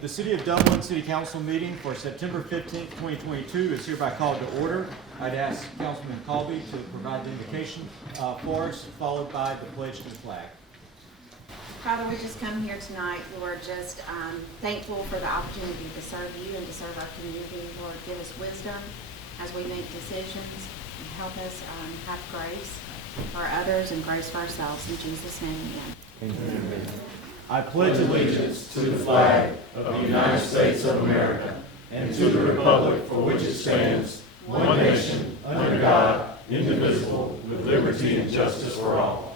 The City of Dublin City Council meeting for September 15th, 2022 is hereby called to order. I'd ask Councilman Colby to provide the invocation for us, followed by the pledge to the flag. Father, we just come here tonight, Lord, just thankful for the opportunity to serve you and to serve our community. Lord, give us wisdom as we make decisions and help us have grace for others and grace for ourselves. In Jesus' name, amen. Amen. I pledge allegiance to the flag of the United States of America and to the republic for which it stands, one nation, under God, indivisible, with liberty and justice for all.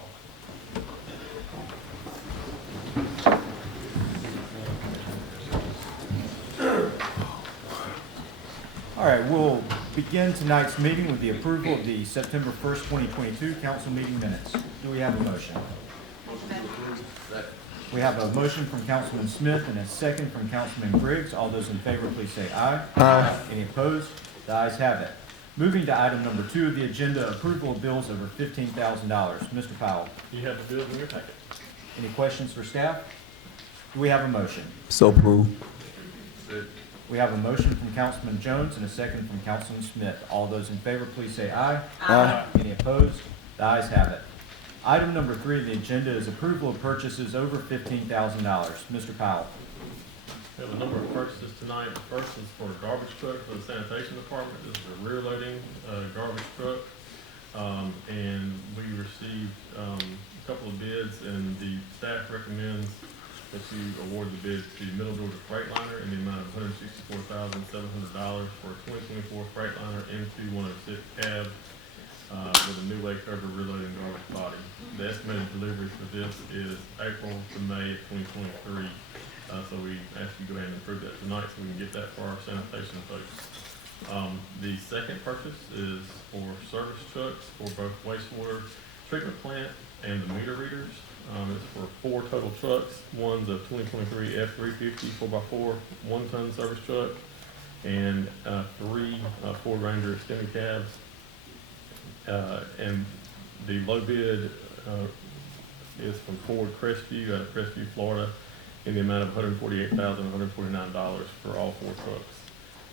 All right, we'll begin tonight's meeting with the approval of the September 1st, 2022 council meeting minutes. Do we have a motion? We have a motion from Councilman Smith and a second from Councilman Griggs. All those in favor, please say aye. Aye. Any opposed? The ayes have it. Moving to item number 2 of the agenda, approval of bills over $15,000. Mr. Powell. You have the bills in your packet. Any questions for staff? Do we have a motion? So moved. We have a motion from Councilman Jones and a second from Councilman Smith. All those in favor, please say aye. Aye. Any opposed? The ayes have it. Item number 3 of the agenda is approval of purchases over $15,000. Mr. Powell. We have a number of purchases tonight. The first is for a garbage truck for the sanitation department. This is a rear loading garbage truck. And we received a couple of bids, and the staff recommends that you award the bid to Middle Georgia Freightliner in the amount of $164,700 for a 2024 Freightliner M2-106 cab with a new leg cover rear loading garbage body. The estimated delivery for this is April to May of 2023. So we ask you to go ahead and approve that tonight so we can get that for our sanitation folks. The second purchase is for service trucks for both wastewater treatment plant and the meter readers. It's for 4 total trucks. One's a 2023 F350 4x4 1-ton service truck, and 3 Ford Ranger extended cabs. And the low bid is from Ford Crestview out of Crestview, Florida, in the amount of $148,149 for all 4 trucks.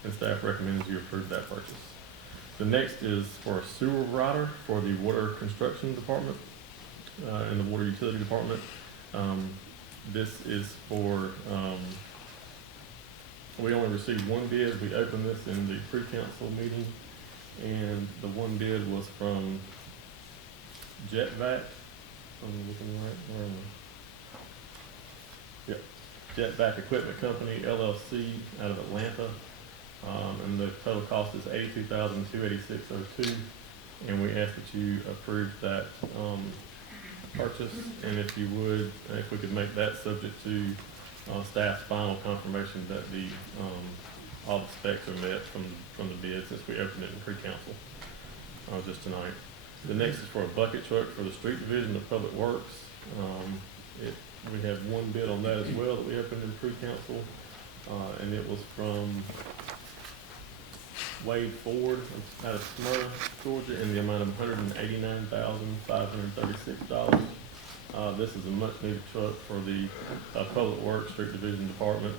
And staff recommends you approve that purchase. The next is for a sewer rider for the water construction department and the water utility department. This is for, we only received 1 bid. We opened this in the pre-council meeting, and the 1 bid was from JetVac. I'm looking right. Where am I? Yep. JetVac Equipment Company, LLC, out of Atlanta. And the total cost is $82,286.02. And we ask that you approve that purchase. And if you would, if we could make that subject to staff's final confirmation that the all the specs are met from the bid, since we opened it in pre-council just tonight. The next is for a bucket truck for the street division of Public Works. We have 1 bid on that as well that we opened in pre-council, and it was from Wade Ford out of Smyrna, Georgia, in the amount of $189,536. This is a much needed truck for the Public Works Street Division Department.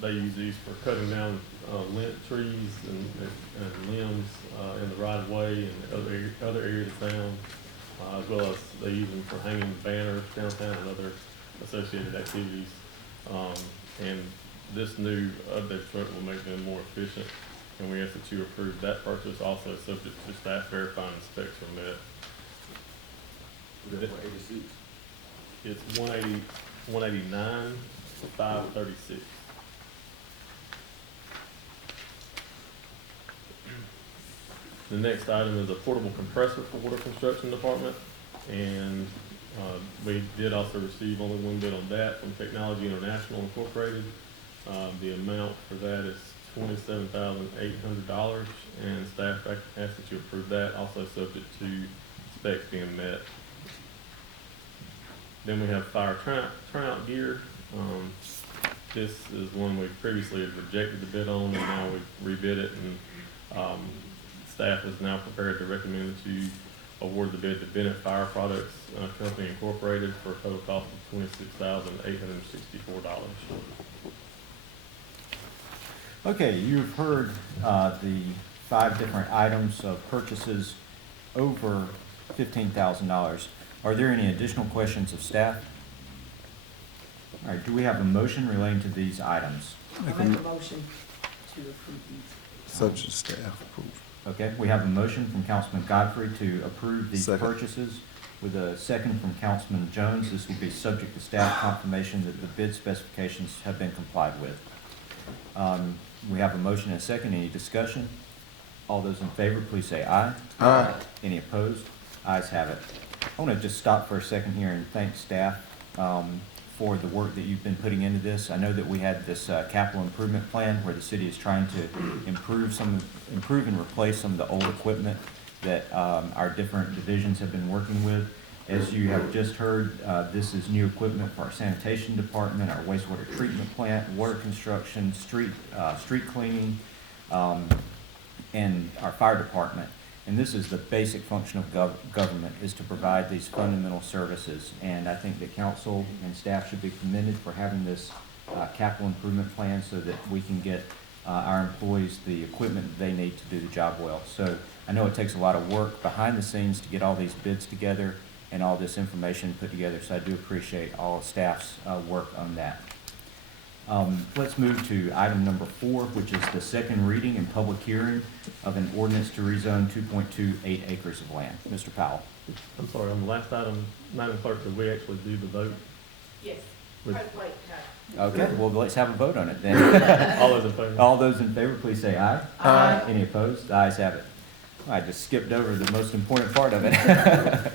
They use these for cutting down lint trees and limbs in the right of way and other areas of town, as well as they use them for hanging banners downtown and other associated activities. And this new update truck will make them more efficient, and we ask that you approve that purchase, also subject to staff verifying the specs are met. It's 189,536. The next item is a portable compressor for water construction department, and we did also receive only 1 bid on that from Technology International Incorporated. The amount for that is $27,800, and staff asks that you approve that, also subject to specs being met. Then we have fire turnout gear. This is one we previously had rejected the bid on, and now we've rebid it, and staff is now prepared to recommend that you award the bid to Bennett Fire Products Company Incorporated for a total cost of $26,864. Okay, you've heard the 5 different items of purchases over $15,000. Are there any additional questions of staff? All right, do we have a motion relating to these items? I make a motion to approve these. Subject to staff approval. Okay, we have a motion from Councilman Godfrey to approve these Second. purchases with a second from Councilman Jones. This will be subject to staff confirmation that the bid specifications have been complied with. We have a motion and a second. Any discussion? All those in favor, please say aye. Aye. Any opposed? Ayes have it. I want to just stop for a second here and thank staff for the work that you've been putting into this. I know that we had this capital improvement plan where the city is trying to improve and replace some of the old equipment that our different divisions have been working with. As you have just heard, this is new equipment for our sanitation department, our wastewater treatment plant, water construction, street cleaning, and our fire department. And this is the basic function of government, is to provide these fundamental services. And I think that council and staff should be commended for having this capital improvement plan so that we can get our employees the equipment that they need to do the job well. So I know it takes a lot of work behind the scenes to get all these bids together and all this information put together. So I do appreciate all of staff's work on that. Let's move to item number 4, which is the second reading and public hearing of an ordinance to rezone 2.28 acres of land. Mr. Powell. I'm sorry, on the last item, Madam Clerk, did we actually do the vote? Yes. With- Okay, well, let's have a vote on it then. All those in favor? All those in favor, please say aye. Aye. Any opposed? The ayes have it. I just skipped over the most important part of it.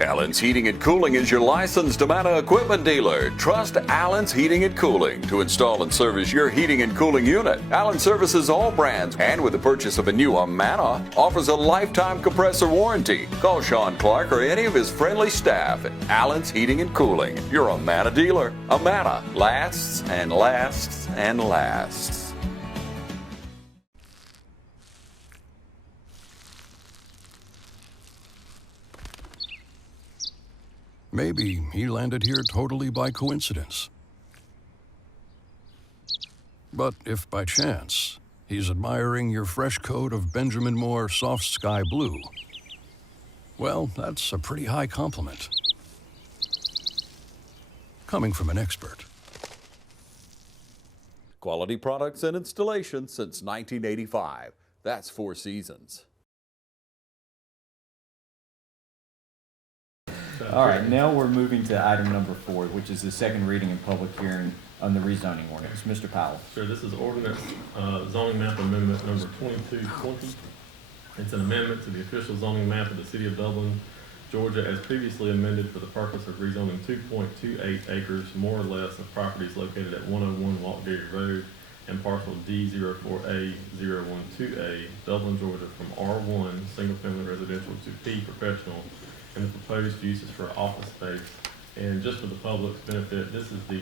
Allen's Heating and Cooling is your licensed Amana equipment dealer. Trust Allen's Heating and Cooling to install and service your heating and cooling unit. Allen services all brands, and with the purchase of a new Amana, offers a lifetime compressor warranty. Call Sean Clark or any of his friendly staff at Allen's Heating and Cooling, your Amana dealer. Amana lasts and lasts and lasts. Maybe he landed here totally by coincidence. But if by chance he's admiring your fresh coat of Benjamin Moore soft sky blue, well, that's a pretty high compliment. Coming from an expert. Quality products and installation since 1985. That's 4 Seasons. All right, now we're moving to item number 4, which is the second reading and public hearing on the rezoning ordinance. Mr. Powell. Sure, this is ordinance zoning map amendment number 2220. It's an amendment to the official zoning map of the city of Dublin, Georgia, as previously amended for the purpose of rezoning 2.28 acres, more or less, of properties located at 101 Walkderry Road and parcel D04A012A, Dublin, Georgia, from R1, single-family residential, to P, professional, and the proposed uses for office space. And just for the public's benefit, this is the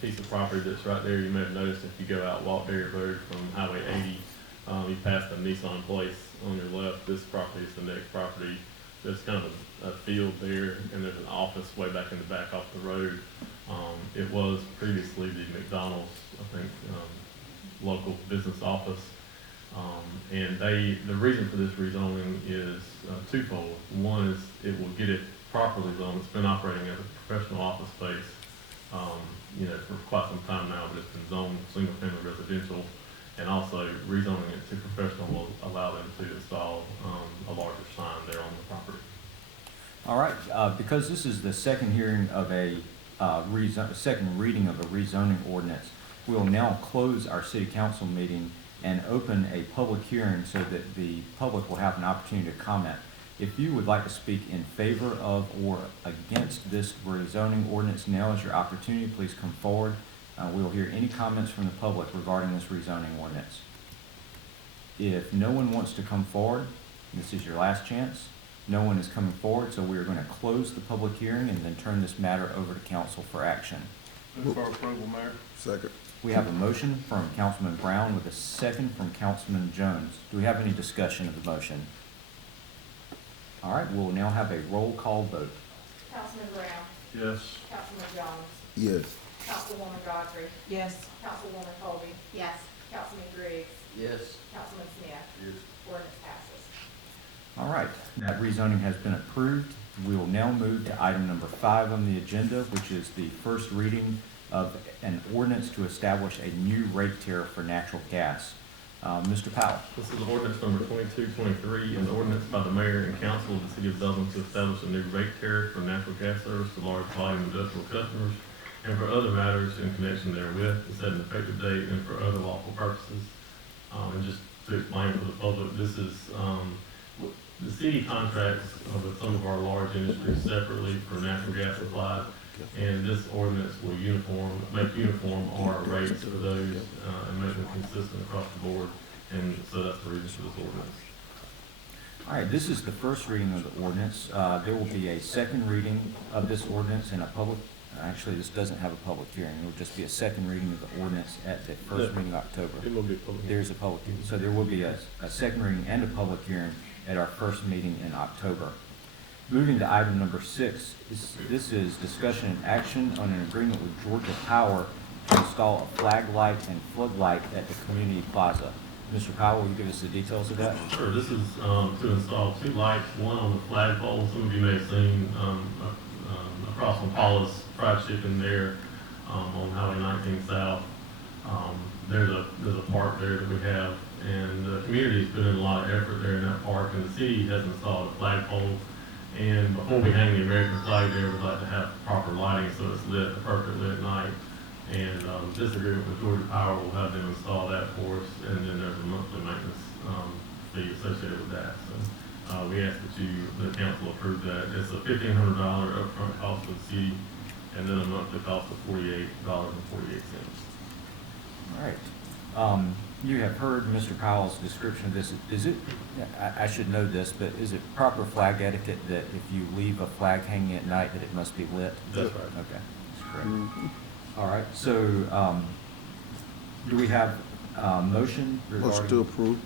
piece of property that's right there. You may have noticed if you go out Walkderry Road from Highway 80, you pass the Nissan place on your left. This property is the next property. There's kind of a field there, and there's an office way back in the back off the road. It was previously the McDonald's, I think, local business office. And the reason for this rezoning is twofold. One is it will get it properly zoned. It's been operating as a professional office space, for quite some time now, but it's been zoned single-family residential. And also rezoning it to professional will allow them to install a larger sign there on the property. All right, because this is the second hearing of second reading of a rezoning ordinance, we will now close our city council meeting and open a public hearing so that the public will have an opportunity to comment. If you would like to speak in favor of or against this rezoning ordinance, now is your opportunity. Please come forward. We will hear any comments from the public regarding this rezoning ordinance. If no one wants to come forward, this is your last chance. No one is coming forward, so we are going to close the public hearing and then turn this matter over to council for action. Move for approval, Mayor. Second. We have a motion from Councilman Brown with a second from Councilman Jones. Do we have any discussion of the motion? All right, we'll now have a roll call vote. Councilman Brown, Yes. Councilman Jones, Yes. Councilwoman Godfrey, Yes. Councilwoman Colby, Yes. Councilman Griggs, Yes. Councilman Smith. Yes. Ordinance passes. All right, that rezoning has been approved. We will now move to item number 5 on the agenda, which is the first reading of an ordinance to establish a new rate tariff for natural gas. Mr. Powell. This is ordinance number 2223, an ordinance by the mayor and council of the city of Dublin to establish a new rate tariff for natural gas service to large volume industrial customers and for other matters in connection therewith, to set an effective date and for other lawful purposes. And just to explain for the public, this is, the city contracts with some of our large industries separately for natural gas supply. And this ordinance will make uniform our rates for those, and make them consistent across the board. And so that's the reason for this ordinance. All right, this is the first reading of the ordinance. There will be a second reading of this ordinance and a public, actually, this doesn't have a public hearing. It will just be a second reading of the ordinance at the first meeting of October. It will be a public hearing. There's a public hearing. So there will be a second reading and a public hearing at our first meeting in October. Moving to item number 6, this is discussion and action on an agreement with Georgia Power to install a flag light and floodlight at the community plaza. Mr. Powell, will you give us the details of that? Sure, this is to install 2 lights, one on the flagpole. Some of you may have seen across from Paula's Fried Chicken there on Highway 19 South. There's a park there that we have, and the community's put in a lot of effort there in that park, and the city has installed a flagpole. And before we hang the American flag there, we'd like to have proper lighting so it's lit appropriately at night. And this agreement with Georgia Power will have them install that for us, and then there's a monthly maintenance fee associated with that. So we ask that the council approve that. It's a $1,500 upfront cost for the city, and then a monthly cost of $48.48. All right. You have heard Mr. Powell's description of this. Is it, I should know this, but is it proper flag etiquette that if you leave a flag hanging at night that it must be lit? That's right. Okay, that's correct. All right, so do we have a motion regarding? Motion to approve.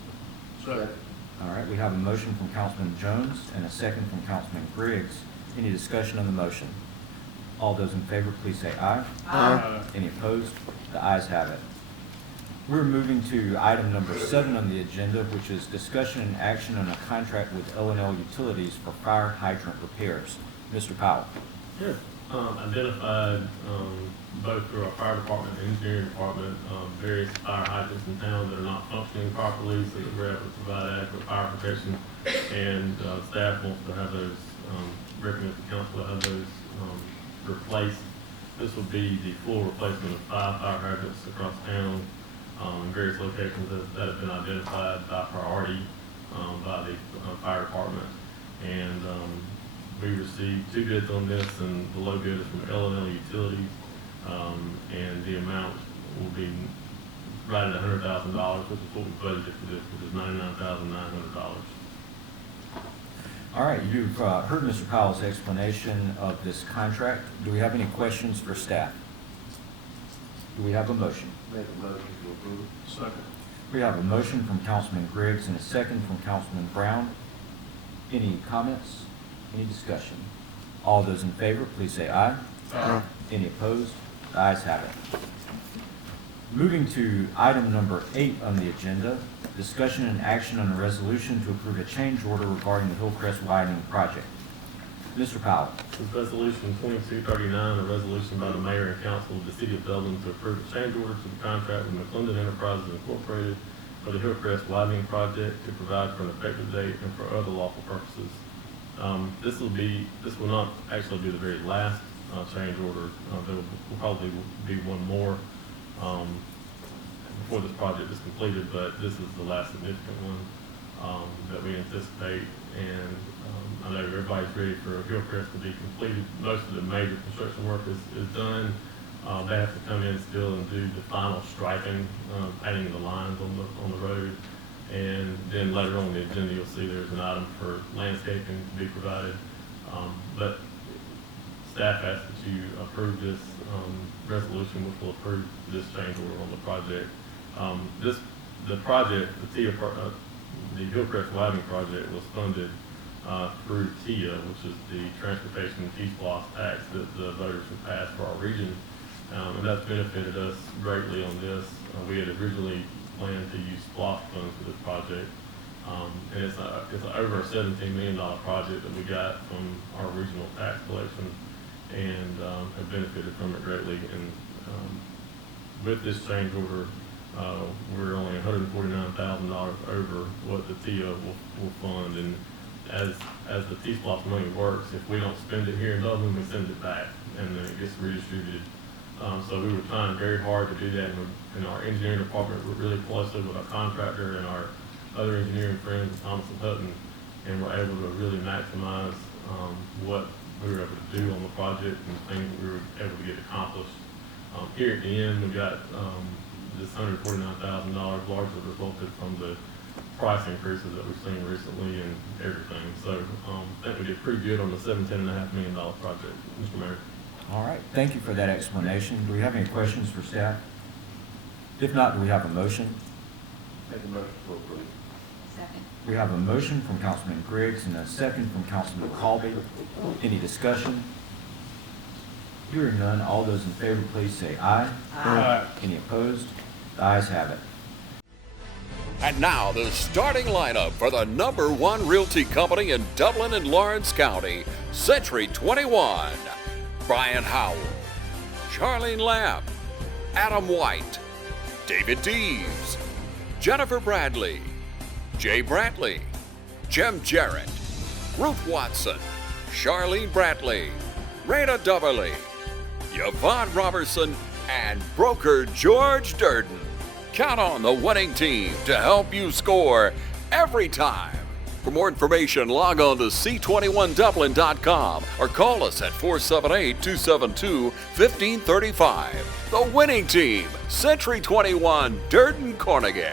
All right, we have a motion from Councilman Jones and a second from Councilman Griggs. Any discussion on the motion? All those in favor, please say aye. Aye. Any opposed? The ayes have it. We're moving to item number 7 on the agenda, which is discussion and action on a contract with L&L Utilities for fire hydrant repairs. Mr. Powell. Sure. Identified both through our fire department and engineering department, various fire hydrants in town that are not functioning properly, so that we're able to provide adequate fire protection. And staff wants to have those, recommend the council to have those replaced. This will be the full replacement of 5 fire hydrants across town in various locations that have been identified by priority by the fire department. And we received 2 bids on this, and the low bid is from L&L Utilities, and the amount will be right at $100,000, which is what we budgeted for this, which is $99,900. All right, you've heard Mr. Powell's explanation of this contract. Do we have any questions for staff? Do we have a motion? Make a motion to approve. Second. We have a motion from Councilman Griggs and a second from Councilman Brown. Any comments? Any discussion? All those in favor, please say aye. Aye. Any opposed? The ayes have it. Moving to item number 8 on the agenda, discussion and action on a resolution to approve a change order regarding the Hillcrest widening project. Mr. Powell. This is resolution 2239, a resolution by the mayor and council of the city of Dublin to approve a change order to the contract with McClendon Enterprises Incorporated for the Hillcrest widening project to provide for an effective date and for other lawful purposes. This will not actually be the very last change order. There will probably be one more before this project is completed, but this is the last significant one that we anticipate. And I know everybody's ready for Hillcrest to be completed. Most of the major construction work is done. They have to come in still and do the final striping, painting the lines on the road. And then later on in the agenda, you'll see there's an item for landscaping to be provided. But staff asks that you approve this resolution, which will approve this change order on the project. The Hillcrest widening project was funded through TIA, which is the Transportation T-Splosh tax that the voters have passed for our region. And that's benefited us greatly on this. We had originally planned to use SPLOST funds for this project. And it's over a $17 million project that we got from our regional tax collection, and have benefited from it greatly. And with this change order, we're only $149,000 over what the TIA will fund. And as the T-Splosh money works, if we don't spend it here in Dublin, we send it back, and then it gets redistributed. So we were trying very hard to do that, and our engineering department worked really closely with our contractor and our other engineering friends, Thomas and Hutton, and we're able to really maximize what we were able to do on the project and things that we were able to get accomplished. Here at the end, we got this $149,000 largely resulted from the price increases that we've seen recently and everything. So I think we did pretty good on the $17.5 million project, Mr. Mayor. All right, thank you for that explanation. Do we have any questions for staff? If not, do we have a motion? Make a motion to approve. Second. We have a motion from Councilman Griggs and a second from Councilman Colby. Any discussion? Hearing none, all those in favor, please say aye. Aye. Any opposed? The ayes have it. And now the starting lineup for the #1 realty company in Dublin and Lawrence County, Century 21. Brian Howell, Charlene Lamb, Adam White, David Deves, Jennifer Bradley, Jay Brantley, Jim Jarrett, Ruth Watson, Charlene Brantley, Raina Duberly, Yvonne Robertson, and broker George Durden. Count on the winning team to help you score every time. For more information, log on to c21dublin.com or call us at 478-272-1535. The winning team, Century 21, Durden Carnegie.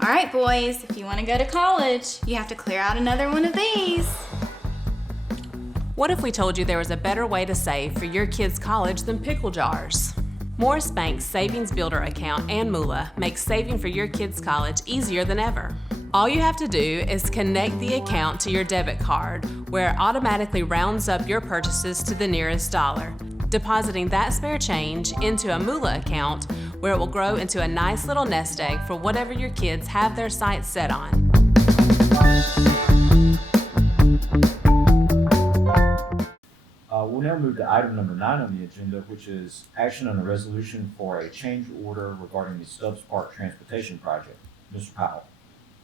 All right, boys, if you want to go to college, you have to clear out another one of these. What if we told you there was a better way to save for your kids' college than pickle jars? Morris Bank's Savings Builder account and MULA makes saving for your kids' college easier than ever. All you have to do is connect the account to your debit card, where it automatically rounds up your purchases to the nearest dollar, depositing that spare change into a MULA account where it will grow into a nice little nest egg for whatever your kids have their sights set on. We'll now move to item number 9 on the agenda, which is action on a resolution for a change order regarding the Stubbs Park Transportation Project. Mr. Powell.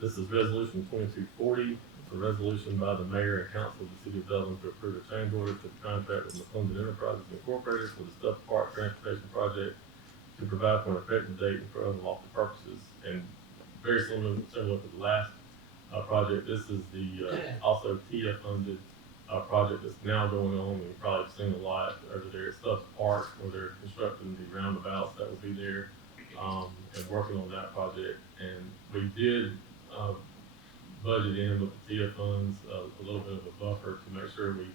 This is Resolution 2240. It's a resolution by the Mayor and Council of the City of Dublin to approve a change order to the contract with McClendon Enterprises Incorporated for the Stubbs Park Transportation Project to provide for an effective date and for other lawful purposes. And very similar to the last project, this is the also TIA funded project that's now going on. We've probably seen a lot over there at Stubbs Park where they're constructing the roundabouts that will be there, and working on that project. And we did budget in with the TIA funds a little bit of a buffer to make sure we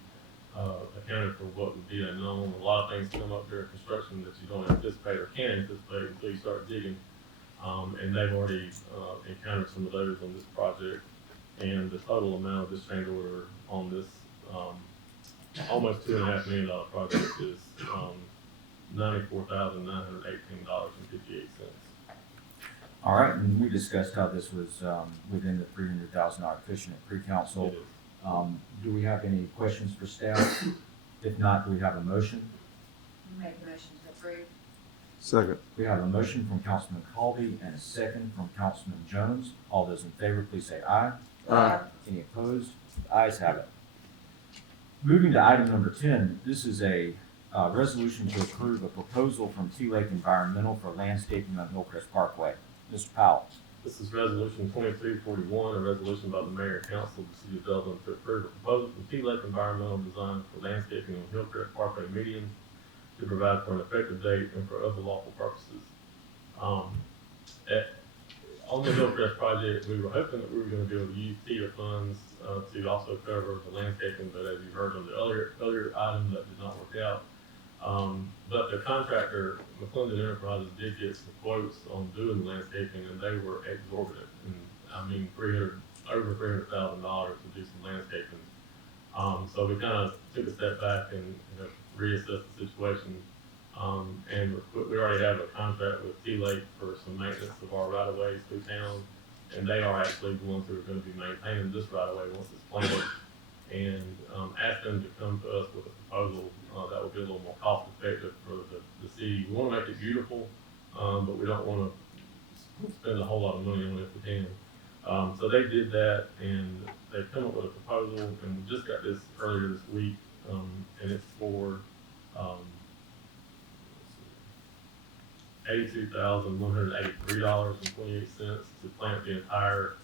accounted for what would be unknown. A lot of things come up during construction that you don't anticipate or can anticipate until you start digging. And they've already encountered some of those on this project. And the total amount of this change order on this almost $2.5 million project is $94,918.58. All right, and we discussed how this was within the $300,000 cushion at pre-council. Do we have any questions for staff? If not, do we have a motion? Make a motion to approve. Second. We have a motion from Councilman Colby and a second from Councilman Jones. All those in favor, please say aye. Aye. Any opposed? The ayes have it. Moving to item number 10, this is a resolution to approve a proposal from T-Lake Environmental for landscaping on Hillcrest Parkway. Mr. Powell. This is Resolution 2241, a resolution by the Mayor and Council of the City of Dublin to approve a proposal from T-Lake Environmental Design for landscaping on Hillcrest Parkway median to provide for an effective date and for other lawful purposes. On the Hillcrest project, we were hoping that we were going to be able to use TIA funds to also cover the landscaping, but as you heard on the other item, that did not work out. But the contractor, McClendon Enterprises, did get some quotes on doing the landscaping, and they were exorbitant. And I mean, over $300,000 to do some landscaping. So we kind of took a step back and, reassessed the situation. And we already have a contract with T-Lake for some maintenance of our right-of-ways through town. And they are actually the ones who are going to be maintaining this right-of-way once it's planted. And asked them to come to us with a proposal that would be a little more cost-effective for the city. We want to make it beautiful, but we don't want to spend a whole lot of money on it if we can. So they did that, and they've come up with a proposal, and we just got this earlier this week, and it's for $82,183.28 to plant the entire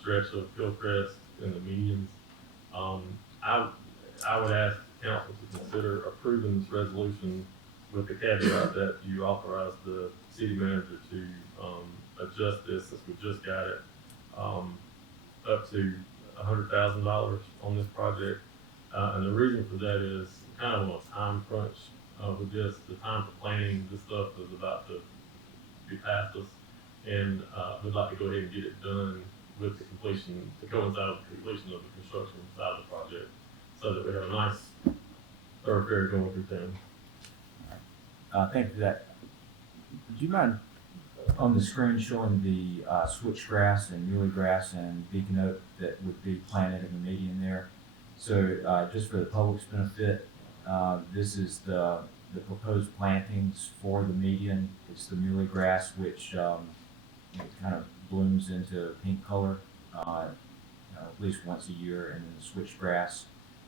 stretch of Hillcrest and the medians. I would ask council to consider approving this resolution with the caveat that you authorize the city manager to adjust this, since we just got it, up to $100,000 on this project. And the reason for that is kind of on a time crunch with this. The time for planning this stuff is about to be past us, and we'd like to go ahead and get it done with the completion, to coincide with the completion of the construction side of the project, so that we have a nice thoroughfare going through town. Thank you for that. Do you mind on the screen showing the switchgrass and muley grass and beacon oak that would be planted in the median there? So just for the public's benefit, this is the proposed plantings for the median. It's the muley grass, which it kind of blooms into pink color at least once a year, and then the switchgrass.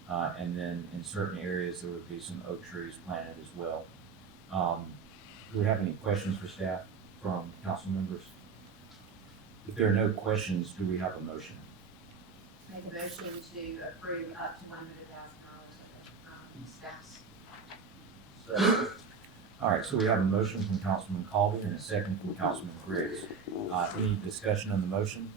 And then in certain areas, there would be some oak trees planted as well. Do we have any questions for staff from council members? If there are no questions, do we have a motion? Make a motion to approve up to $100,000 of staff's. All right, so we have a motion from Councilman Colby and a second from Councilman Griggs. Any discussion on the motion?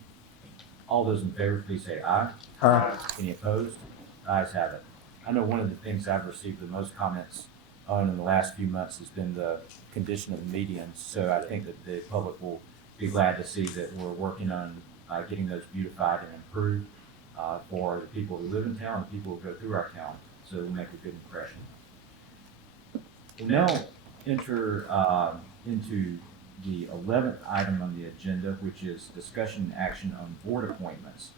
All those in favor, please say aye. Aye. Any opposed? The ayes have it. I know one of the things I've received the most comments on in the last few months has been the condition of the medians. So I think that the public will be glad to see that we're working on getting those beautified and improved for the people who live in town and people who go through our town, so we make a good impression. We'll now enter into the 11th item on the agenda, which is discussion and action on board appointments.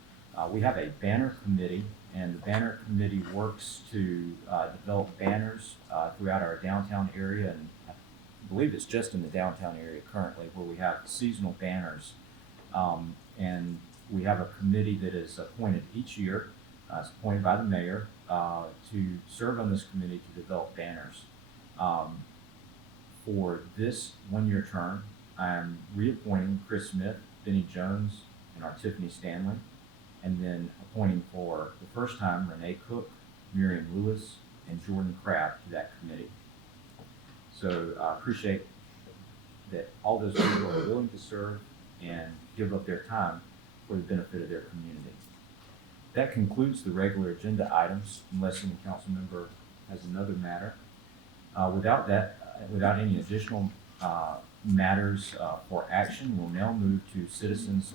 We have a banner committee, and the banner committee works to develop banners throughout our downtown area, and I believe it's just in the downtown area currently where we have seasonal banners. And we have a committee that is appointed each year. It's appointed by the mayor to serve on this committee to develop banners. For this one-year term, I am reappointing Chris Smith, Benny Jones, and our Tiffany Stanley, and then appointing for the first time Renee Cook, Miriam Lewis, and Jordan Kraft to that committee. So I appreciate that all those people are willing to serve and give up their time for the benefit of their community. That concludes the regular agenda items, unless any council member has another matter. Without any additional matters for action, we'll now move to citizens.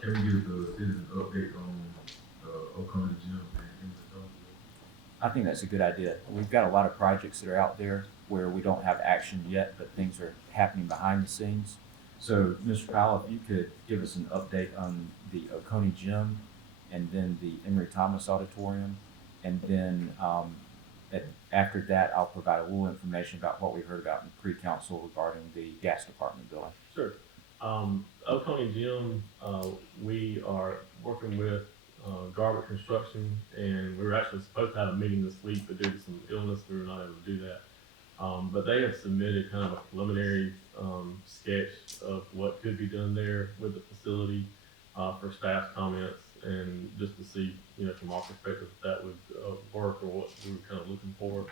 Can we give the citizen update on Oconee Gym and I think that's a good idea. We've got a lot of projects that are out there where we don't have action yet, but things are happening behind the scenes. So, Mr. Powell, if you could give us an update on the Oconee Gym, and then the Emory Thomas Auditorium, and then after that, I'll provide a little information about what we heard about in pre-council regarding the gas department building. Sure. Oconee Gym, we are working with Garbage Construction, and we were actually supposed to have a meeting this week, but due to some illness, we were not able to do that. But they have submitted kind of a preliminary sketch of what could be done there with the facility for staff's comments, and just to see, from our perspective, if that would work or what we were kind of looking for.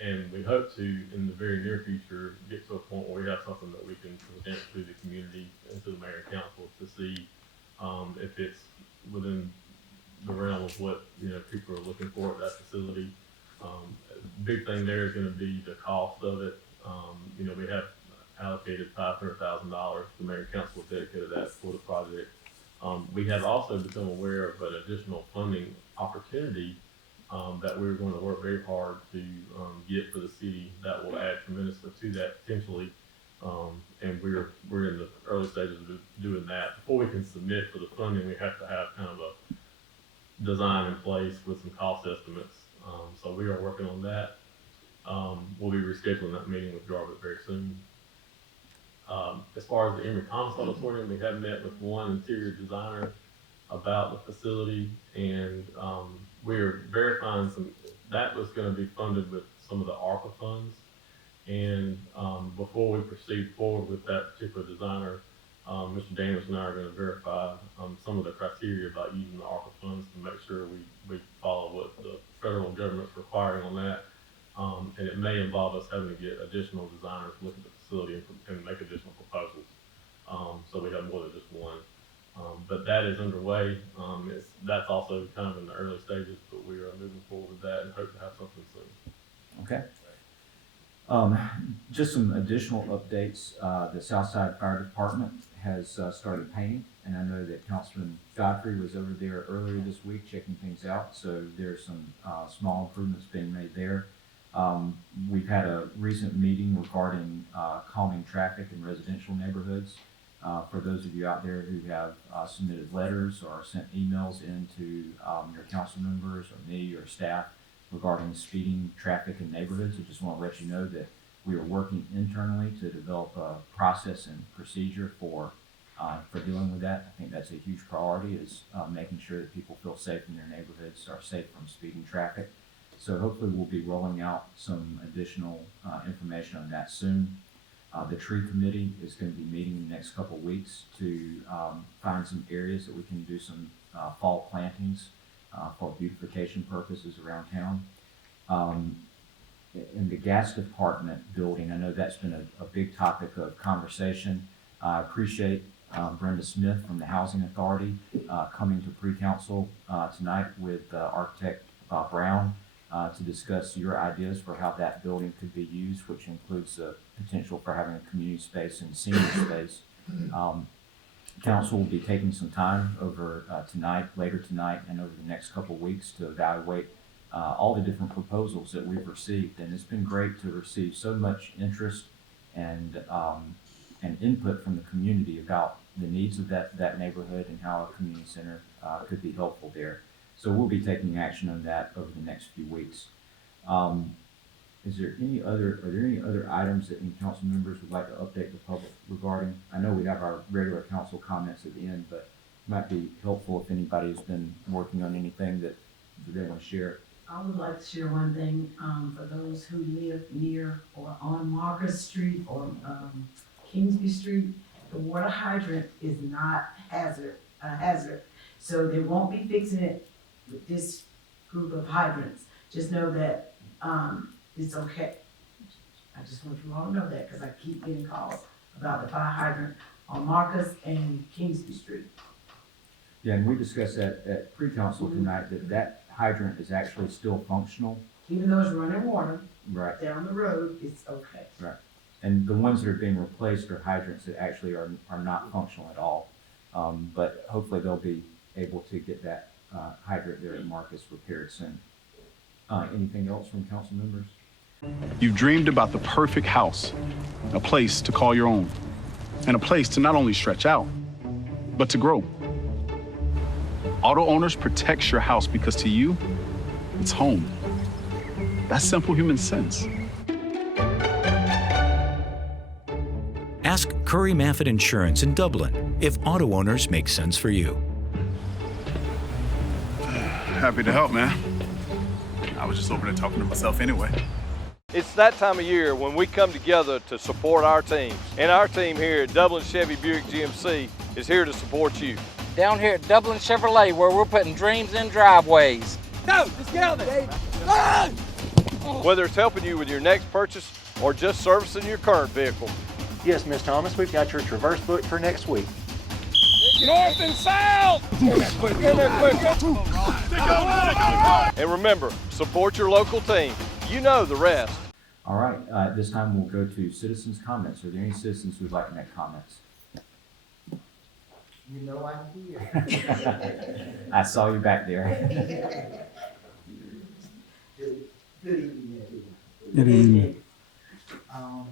And we hope to, in the very near future, get to a point where we have something that we can present to the community and to the mayor and council to see if it's within the realm of what people are looking for at that facility. Big thing there is gonna be the cost of it. We have allocated $500,000, the mayor and council dedicated that for the project. We have also become aware of an additional funding opportunity that we're going to work very hard to get for the city that will add tremendously to that potentially. And we're in the early stages of doing that. Before we can submit for the funding, we have to have kind of a design in place with some cost estimates. So we are working on that. We'll be rescheduling that meeting with Jarvis very soon. As far as the Emory Thomas Auditorium, we have met with one interior designer about the facility, and we're verifying that was going to be funded with some of the ARPA funds. And before we proceed forward with that particular designer, Mr. Daniels and I are going to verify some of the criteria about using the ARPA funds to make sure we follow what the federal government's requiring on that. And it may involve us having to get additional designers to look at the facility and make additional proposals. So we have more than just one. But that is underway. That's also kind of in the early stages, but we are moving forward with that and hope to have something soon. Okay. Just some additional updates. The Southside Fire Department has started painting, and I know that Councilman Godfrey was over there earlier this week checking things out, so there's some small improvements being made there. We've had a recent meeting regarding calming traffic in residential neighborhoods. For those of you out there who have submitted letters or sent emails into your council members or me or staff regarding speeding traffic in neighborhoods, I just want to let you know that we are working internally to develop a process and procedure for dealing with that. I think that's a huge priority, is making sure that people feel safe in their neighborhoods, are safe from speeding traffic. So hopefully we'll be rolling out some additional information on that soon. The tree committee is going to be meeting in the next couple of weeks to find some areas that we can do some fall plantings for beautification purposes around town. In the gas department building, I know that's been a big topic of conversation. I appreciate Brenda Smith from the Housing Authority coming to pre-council tonight with architect Bob Brown to discuss your ideas for how that building could be used, which includes the potential for having a community space and senior space. Council will be taking some time over later tonight and over the next couple of weeks to evaluate all the different proposals that we've received. And it's been great to receive so much interest and input from the community about the needs of that neighborhood and how a community center could be helpful there. So we'll be taking action on that over the next few weeks. Are there any other items that any council members would like to update the public regarding? I know we have our regular council comments at the end, but it might be helpful if anybody has been working on anything that they want to share. I would like to share one thing, for those who live near or on Marcus Street or Kingsby Street. The water hydrant is not a hazard, so they won't be fixing it with this group of hydrants. Just know that it's okay. I just want you all to know that, because I keep getting calls about the fire hydrant on Marcus and Kingsby Street. Yeah, and we discussed that at pre-council tonight, that hydrant is actually still functional. Even though it's running water Right. down the road, it's okay. Right. And the ones that are being replaced are hydrants that actually are not functional at all. But hopefully they'll be able to get that hydrant there at Marcus repaired soon. Anything else from council members? You've dreamed about the perfect house, a place to call your own, and a place to not only stretch out, but to grow. Auto Owners protects your house because to you, it's home. That's simple human sense. Ask Curry Maffett Insurance in Dublin if Auto Owners make sense for you. Happy to help, man. I was just over there talking to myself anyway. It's that time of year when we come together to support our teams. And our team here at Dublin Chevy Buick GMC is here to support you. Down here at Dublin Chevrolet, where we're putting dreams in driveways. Go, let's get on there. Whether it's helping you with your next purchase or just servicing your current vehicle. Yes, Miss Thomas, we've got your Traverse booked for next week. North and south! Get there quick. And remember, support your local team. You know the rest. All right, at this time we'll go to citizens' comments. Are there any citizens who would like to make comments? You know I'm here. I saw you back there. Good evening, everyone. Good evening. I want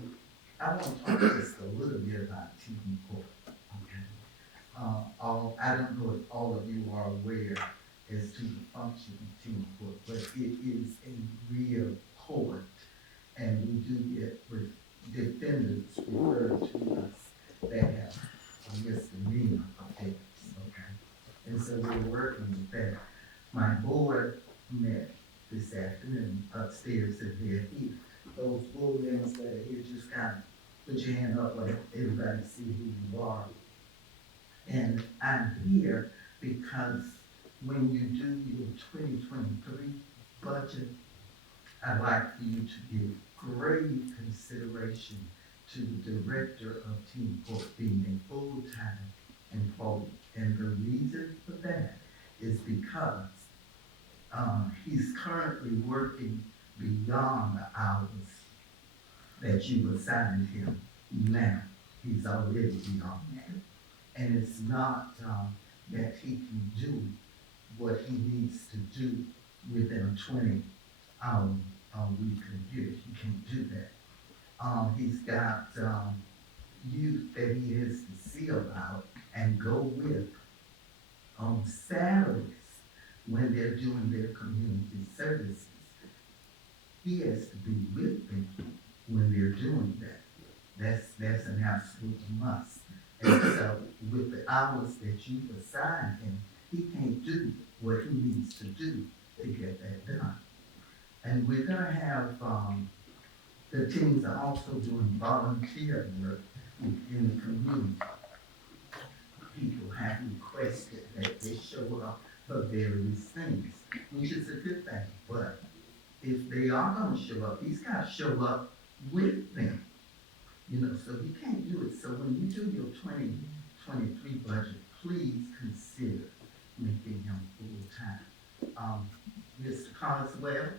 to talk just a little bit about TV Court. Okay. I don't know if all of you are aware as to the function of TV Court, but it is a real court, and we do get with defendants referred to us that have a misdemeanor offense. Okay. And so we're working with that. My board met this afternoon upstairs at their feet. Those board members that are here, just kind of put your hand up, let everybody see who you are. And I'm here because when you do your 2023 budget, I'd like for you to give grave consideration to the director of Team Court being a full-time employee. And the reason for that is because he's currently working beyond the hours that you assigned him now. He's already beyond that. And it's not that he can do what he needs to do within a 20-hour week period. He can't do that. He's got youth that he has to see about and go with on Saturdays when they're doing their community services. He has to be with them when they're doing that. That's an absolute must. And so with the hours that you've assigned him, he can't do what he needs to do to get that done. And we're gonna have, the teams are also doing volunteer work in the community. People have requested that they show up for various things, which is a good thing. But if they are gonna show up, he's gotta show up with them. You know, so he can't do it. So when you do your 2023 budget, please consider making him full-time. Mr. Carswell,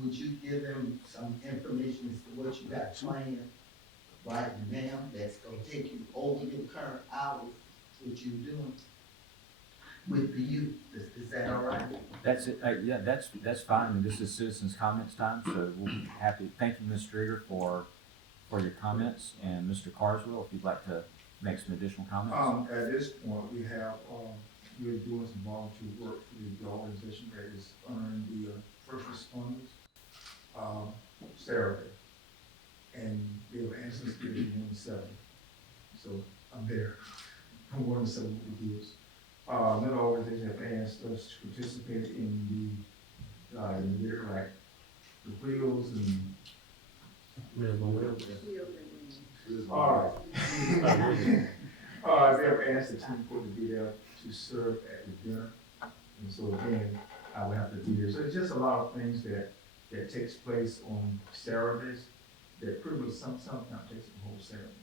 would you give them some information as to what you got planned right now that's gonna take you over your current hours, what you're doing with the youth? Is that all right? That's it. Yeah, that's fine. I mean, this is citizens' comments time, so we'll be happy. Thank you, Ms. Strieger, for your comments, and Mr. Carswell, if you'd like to make some additional comments. At this point, we have, we're doing some volunteer work for the organization that is honoring the first responders, Saturday. And they were answering to 1-7. So I'm there. I'm 1-7 with the deals. Another organization have asked us to participate in the wheels and all right. They have asked the team to be there to serve at the dinner. And so again, I would have to be there. So it's just a lot of things that takes place on Saturdays that pretty much sometimes takes the whole Saturday.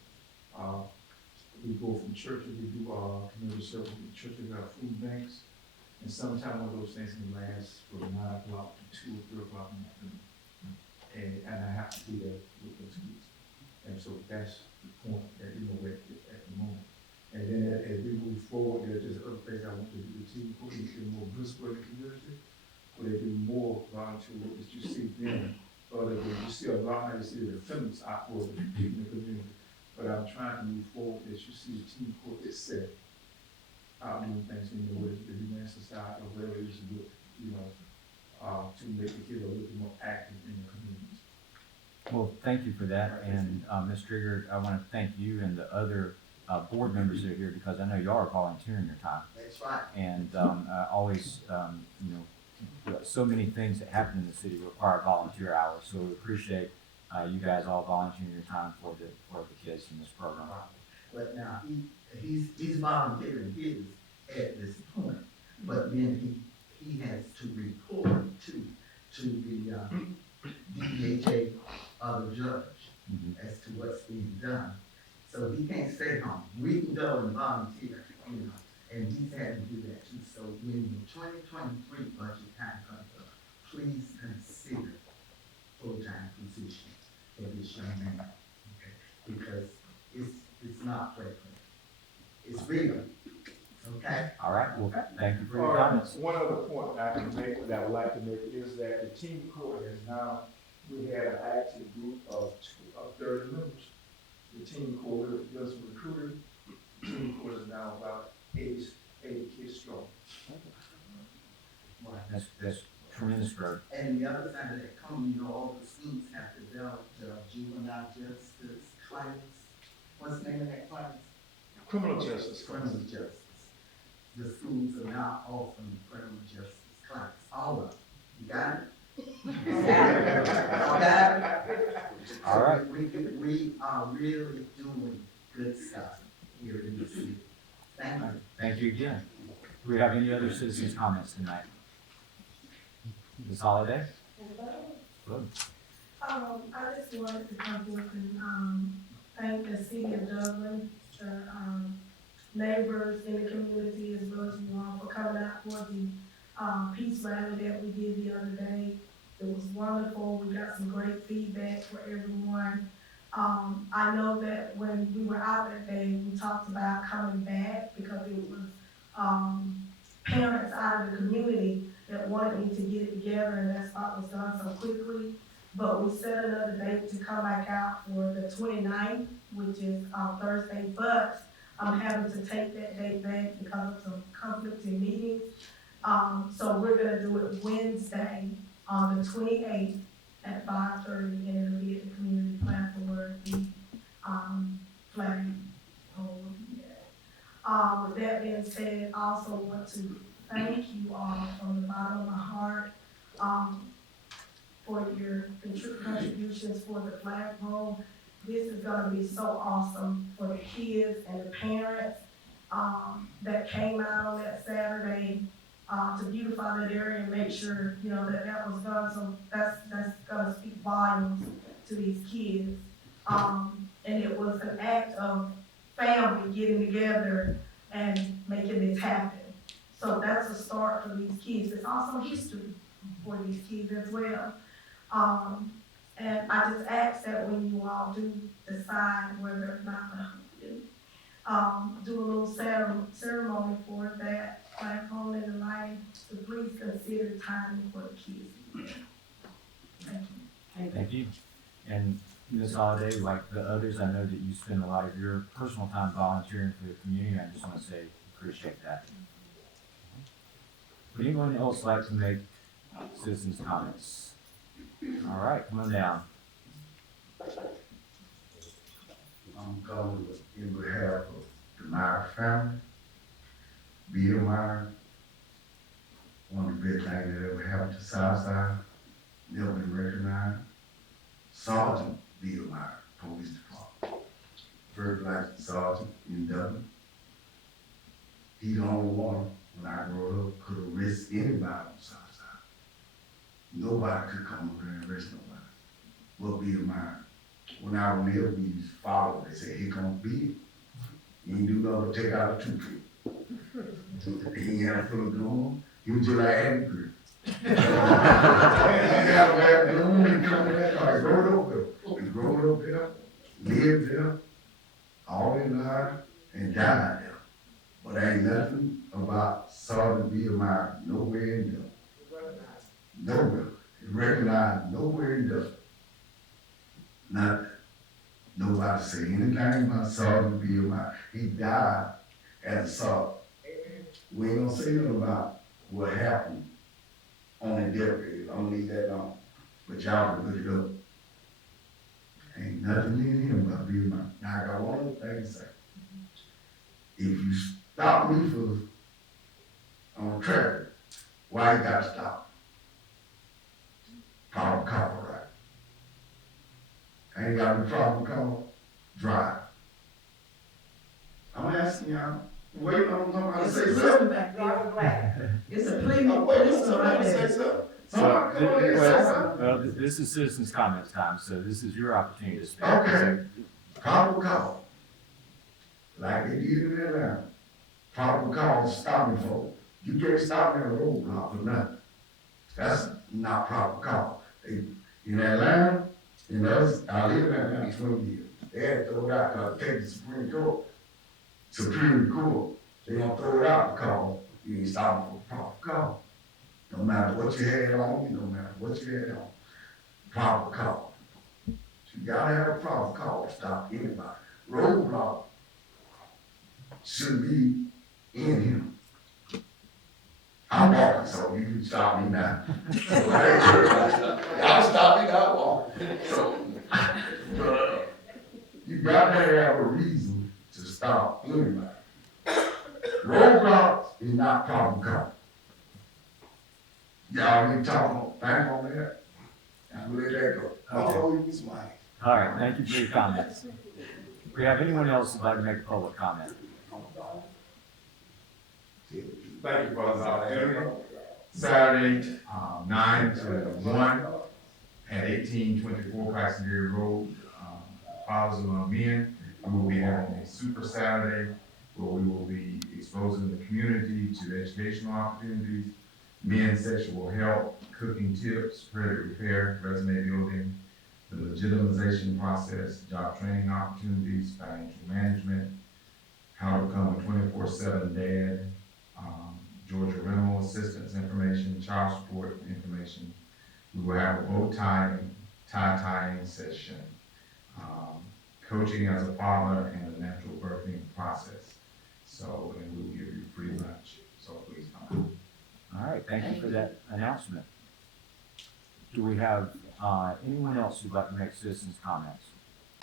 We go from churches, we do community service in churches, we have food banks. And sometimes one of those things can last from 9 o'clock to 2 or 3 o'clock in the afternoon. And I have to be there with those kids. And so that's the point that we're at the moment. And then as we move forward, there's just other things I want to do with the team, put in more visible in the community, where they do more volunteer work that you see them. Other than you see a lot, you see the defendants out for the people in the community. But I'm trying to move forward that you see the team court itself out doing things in the way the Humane Society or whatever it is to do, to make the kids a little bit more active in the communities. Well, thank you for that, and Ms. Strieger, I want to thank you and the other board members that are here, because I know y'all are volunteering your time. That's right. And always, so many things that happen in the city require volunteer hours, so we appreciate you guys all volunteering your time for the kids in this program. But now he's volunteering his at this point, but then he has to report to the DHA or the judge as to what's being done. So he can't stay home. We can go and volunteer, and he's had to do that too. So when the 2023 budget time comes up, this young man, okay? Because it's not playing. It's real, okay? All right, well, thank you for your comments. One other point I can make, that I would like to make, is that the team court is now, we had an active group of 30 members. The team court does recruiting. The team court is now about 80 kids strong. That's tremendous growth. And the other side of that coin, you know, all the schools have developed juvenile justice clients. What's the name of that class? Criminal justice. Criminal justice. The schools are now offering criminal justice class. All of them. You got it? All right. We are really doing good stuff here in the city. Thank you. Thank you again. Do we have any other citizens' comments tonight? Ms. Holiday? Good. I just wanted to come forth and, thank the city of Dublin, the, neighbors in the community, as well as you all, for coming out for the, peace rally that we did the other day. It was wonderful. We got some great feedback for everyone. I know that when we were out that day, we talked about coming back because it was, parents out of the community that wanted me to get it together, and that's why it was done so quickly. But we set another date to come back out for the 29th, which is Thursday, but I'm having to take that date back because of some conflicting meetings. So we're gonna do it Wednesday, on the 28th at 5:30, and it'll be at the community platform where the flag pole will be at. With that being said, I also want to thank you all from the bottom of my heart for your contributions for the flagpole. This is gonna be so awesome for the kids and the parents that came out on that Saturday to beautify that area and make sure, you know, that was done. So that's gonna speak volumes to these kids. And it was an act of family getting together and making this happen. So that's a start for these kids. It's also history for these kids as well. And I just ask that when you all do decide whether or not do a little ceremony for that flagpole in the line, to please consider timing for the kids. Thank you. Thank you. And Ms. Holiday, like the others, I know that you spend a lot of your personal time volunteering for the community. I just want to say, appreciate that. Would anyone else like to make citizens' comments? All right, come on down. I'm calling in behalf of the Meyer family, Bill Meyer, one of the best things that ever happened to Southside, never been recognized. Sergeant Bill Meyer, Police Department, first black sergeant in Dublin. He the only one, when I grew up, could arrest anybody on Southside. Nobody could come over there and arrest nobody but Bill Meyer. When I was there, we used to follow. They said, here comes Bill. He didn't do nothing but take out a toothpick. He had a full of gun. He was just like angry. He had a bad gun and come in that car. He rode up there. He rode up there, lived there, all his life, and died there. But ain't nothing about Sergeant Bill Meyer nowhere in there. Nowhere. Recognized nowhere in there. Nothing. Nobody say anything about Sergeant Bill Meyer. He died as a sergeant. We ain't gonna say nothing about what happened on the deathbed. I don't need that long. But y'all can look it up. Ain't nothing in him about Bill Meyer. Now I got one other thing to say. If you stop me on traffic, why you gotta stop? Probable cause, right? I ain't got no problem cause, drive. I'm asking y'all, wait on somebody to say something. It's a plea. Somebody say something. Well, this is citizens' comments time, so this is your opportunity to speak. Okay, probable cause. Like they did in Atlanta. Probable cause stopping for. You can't stop me on a roadblock for nothing. That's not probable cause. In Atlanta, You know, I lived down there 20 years. They had to throw it out because take the Supreme Court. They don't throw it out because you ain't stopping for a proper call. No matter what you had on, no matter what you had on, proper call. You gotta have a proper call to stop anybody. Roadblock should be in him. I'm walking, so you can stop me now. Y'all stop me now, walking. So, you gotta have a reason to stop anybody. Roadblocks is not problem call. Y'all need to talk back on that. I'm gonna let that go. Oh, you was mine. All right, thank you for your comments. Do we have anyone else who'd like to make a public comment? Thank you, Brother. Saturday, 9 to 1 at 1824 Passenger Road, Fathers of Men. We will be having a Super Saturday where we will be exposing the community to educational opportunities, men's sexual health, cooking tips, credit repair, resume building, the legitimization process, job training opportunities, financial management, how to become a 24/7 dad, Georgia rental assistance information, child support information. We will have a bow tie-tying session, coaching as a father and the natural birthing process. So, and we will give you free lunch. So please come. All right, thank you for that announcement. Do we have anyone else who'd like to make citizens' comments?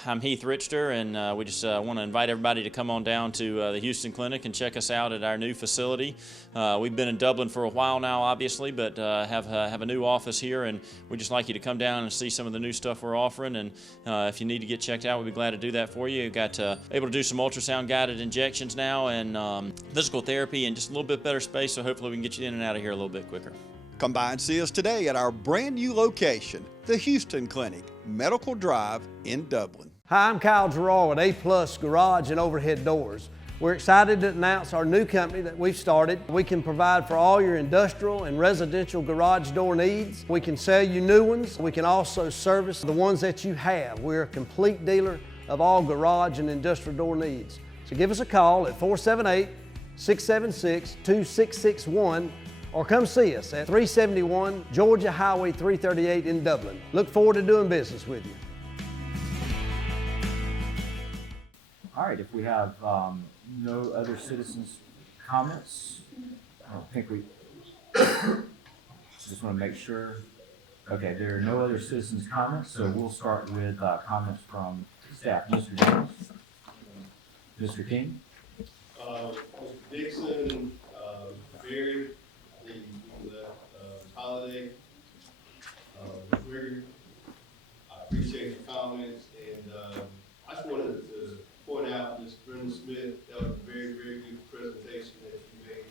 I'm Heath Richter, and we just want to invite everybody to come on down to the Houston Clinic and check us out at our new facility. We've been in Dublin for a while now, obviously, but have a new office here, and we'd just like you to come down and see some of the new stuff we're offering. And if you need to get checked out, we'd be glad to do that for you. We've got able to do some ultrasound-guided injections now, and physical therapy, and just a little bit better space, so hopefully we can get you in and out of here a little bit quicker. Come by and see us today at our brand new location, the Houston Clinic, Medical Drive in Dublin. Hi, I'm Kyle Gerard with A+ Garage and Overhead Doors. We're excited to announce our new company that we've started. We can provide for all your industrial and residential garage door needs. We can sell you new ones. We can also service the ones that you have. We're a complete dealer of all garage and industrial door needs. So give us a call at 478-676-2661 or come see us at 371 Georgia Highway 338 in Dublin. Look forward to doing business with you. All right, if we have no other citizens' comments, I don't think we, just want to make sure. Okay, there are no other citizens' comments, so we'll start with comments from staff. Mr. Jones? Mr. King? Mr. Dixon, Barry, the holiday, Rigger, I appreciate your comments, and I just wanted to point out Ms. Brenda Smith. That was a very, very good presentation that you made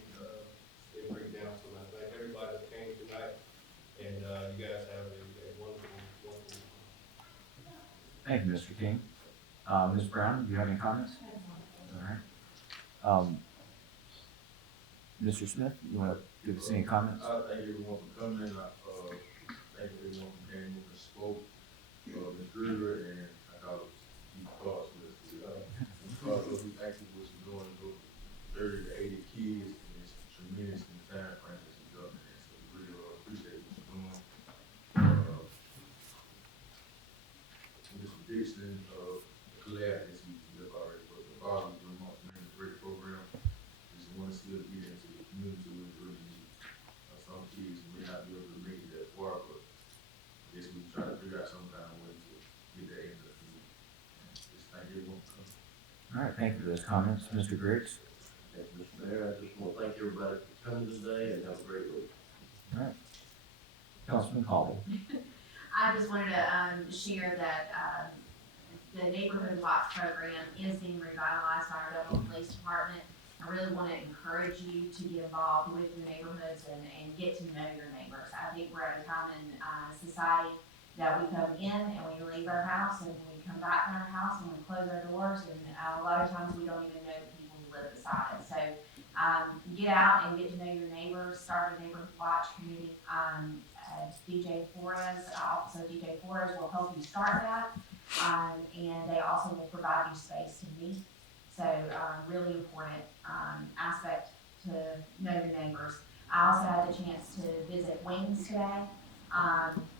in breakdown. So I thank everybody that came tonight, and you guys have a wonderful, wonderful. Thank you, Mr. King. Ms. Brown, do you have any comments? All right. Mr. Smith, you want to give us any comments? I thank everyone for coming. I thank everyone who came and spoke. Ms. Gruber, and I call it because we actually what you're doing, 30 to 80 kids, and it's tremendous in the time frame that you're doing. So we really appreciate what you're doing. Mr. Dixon, glad that you live already, but the bottom of the month, man, a great program. Just want to still get into the community we really need. Some kids may not be able to make it that far, but I guess we try to figure out some kind of way to get that into the community. Just thank everyone for coming. All right, thank you for those comments. Mr. Griggs? Thank you, Mr. Mayor. I just want to thank everybody for coming today and have a great week. All right. Councilman Caldwell. I just wanted to share that the Neighborhood Watch program is being revitalized by our Dublin Police Department. I really want to encourage you to get involved with your neighborhoods and get to know your neighbors. I think we're at a time in society that we come in and we leave our house and we come back in our house and we close our doors, and a lot of times we don't even know the people who live beside us. So get out and get to know your neighbors, start a neighborhood watch community. DJ Flores, Officer DJ Flores will help you start that. And they also will provide you space to meet. So, really important, aspect to know your neighbors. I also had the chance to visit Wings today,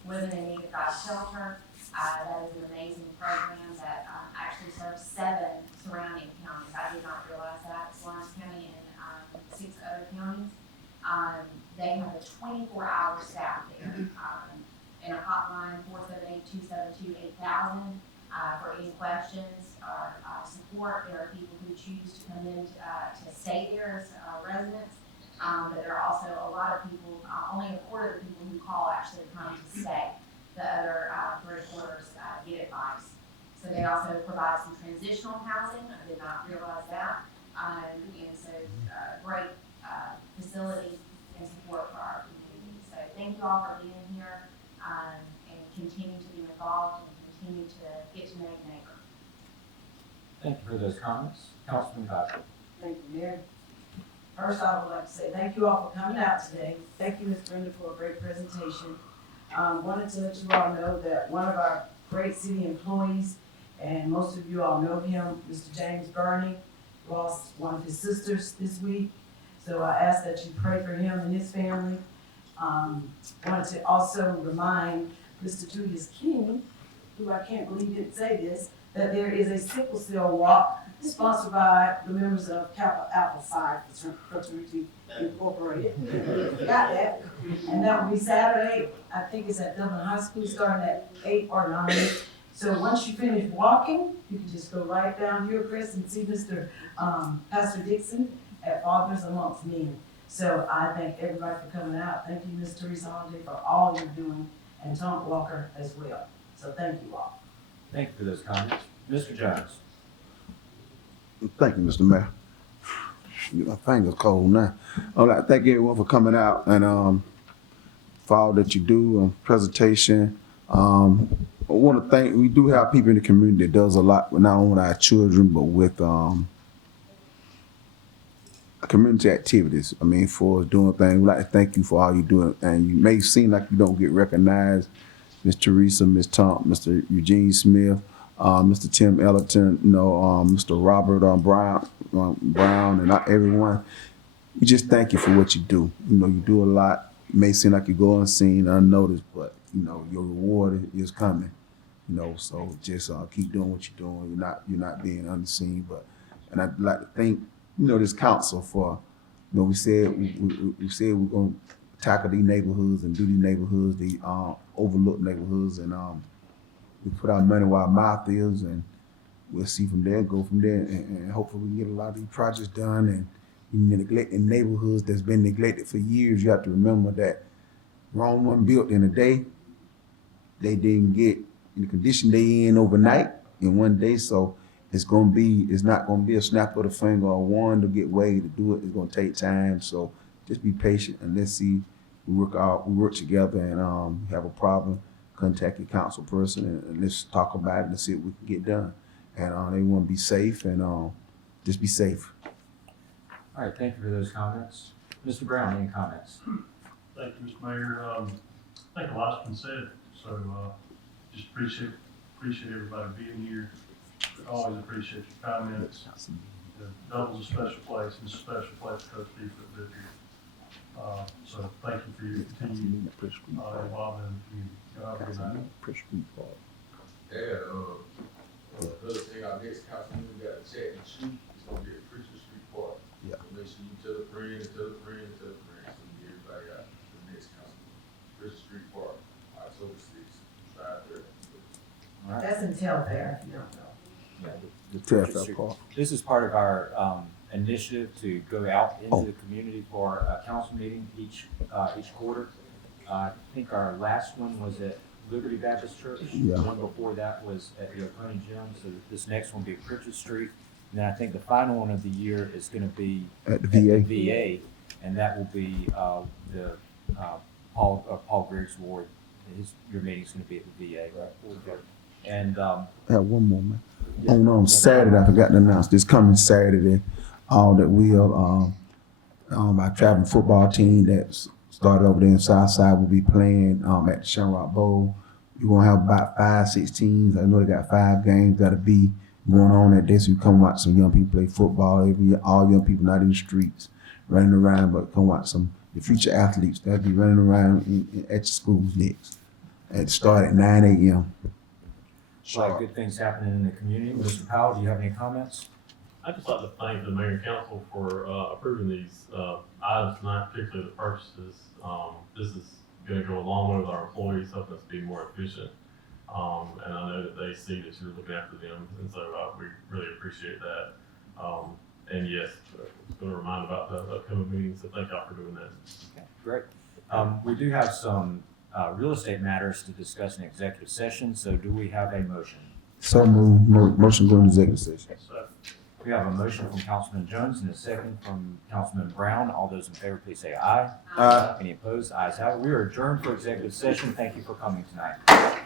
Women in Need of God's Shelter. That is an amazing program that actually serves 7 surrounding counties. I did not realize that. It's Lawrence County and 6 other counties. They have a 24-hour staff there, and a hotline 478-272-8000 for any questions or support. There are people who choose to come in to stay there as residents, but there are also a lot of people. Only a quarter of the people who call actually come to stay. The other 3/4 get advice. So they also provide some transitional housing. I did not realize that. And so great facility and support for our community. So thank you all for being here and continue to be involved and continue to get to know your neighbor. Thank you for those comments. Councilman Gottlieb. Thank you, Mayor. First, I would like to say thank you all for coming out today. Thank you, Ms. Brenda, for a great presentation. Wanted to let you all know that one of our great city employees, and most of you all know him, Mr. James Burney, lost one of his sisters this week. So I ask that you pray for him and his family. Wanted to also remind Mr. Julius King, who I can't believe didn't say this, that there is a sickle cell walk sponsored by the members of Kappa Alpha Psi Fraternity Incorporated. Got that? And that will be Saturday. I think it's at Dublin High School, starting at 8 or 9. So once you finish walking, you can just go right down here, Chris, and see Mr. Pastor Dixon at Fathers Amongst Men. So I thank everybody for coming out. Thank you, Ms. Teresa Holiday, for all you're doing, and Tom Walker as well. So thank you all. Thank you for those comments. Mr. Jones. Thank you, Mr. Mayor. My finger's cold now. I'd like to thank everyone for coming out and for all that you do, presentation. I want to thank, we do have people in the community that does a lot with not only our children, but with community activities. I mean, for doing things, we'd like to thank you for all you do. And you may seem like you don't get recognized, Ms. Teresa, Ms. Tom, Mr. Eugene Smith, Mr. Tim Ellerton, Mr. Robert Brown, and everyone. We just thank you for what you do. You do a lot. It may seem like you go unseen, unnoticed, but your reward is coming. So just keep doing what you're doing. You're not being unseen, and I'd like to thank this council for we said we're gonna tackle these neighborhoods and do these neighborhoods, the overlooked neighborhoods, and we put our money where our mouth is, and we'll see from there, go from there, and hopefully we can get a lot of these projects done. And neglecting neighborhoods that's been neglected for years, you have to remember that Rome wasn't built in a day. They didn't get in the condition they in overnight in one day. So it's not gonna be a snap of the finger or one to get way to do it. It's gonna take time. So just be patient and let's see. We work together, and have a problem, contact your council person and let's talk about it and see what we can get done. And they want to be safe and just be safe. All right, thank you for those comments. Mr. Brown, any comments? Thank you, Mr. Mayor. I think a lot's been said, so just appreciate everybody being here. Always appreciate your comments. Dublin's a special place, and it's a special place for those people that live here. So thank you for your continued involvement in the community. God bless you. Another thing, our next council meeting, we got a chat and shoot. It's gonna be at Pritchard Street Park. Yeah. So make sure you tell a friend, and tell a friend, and tell a friend, so we get everybody out to the next council meeting. Pritchard Street Park, October 6th, 5:30. All right. That's in Telfair, if you don't know. This is part of our initiative to go out into the community for a council meeting each quarter. I think our last one was at Liberty Baptist Church. Yeah. The one before that was at the Oconee Gym. So this next one will be at Pritchard Street. And then I think the final one of the year is going to be at the VA. And that will be the Paul Gregg's ward. Your meeting's going to be at the VA, right? And I have one more, man. On Saturday, I forgot to announce this coming Saturday, all that will our traveling football team that's Started over there in Southside. We'll be playing at the Shamrock Bowl. We're gonna have about 5-6 teams. I know they got 5 games that'll be going on that day. So you come watch some young people play football. All young people not in the streets running around, but come watch the future athletes that'll be running around at your schools next. And start at 9 a.m. A lot of good things happening in the community. Mr. Powell, do you have any comments? I'd just like to thank the mayor and council for approving these items tonight, particularly the purchases. This is going to go a long way with our employees, helping us be more efficient. And I know that they see that you're looking after them, and so we really appreciate that. And yes, it's going to remind about the upcoming meetings, so thank y'all for doing that. Okay, great. We do have some real estate matters to discuss in executive session, so do we have a motion? So motion going to executive session. We have a motion from Councilman Jones and a second from Councilman Brown. All those in favor, please say aye. Aye. Any opposed? Ayes have it. We are adjourned for executive session. Thank you for coming tonight.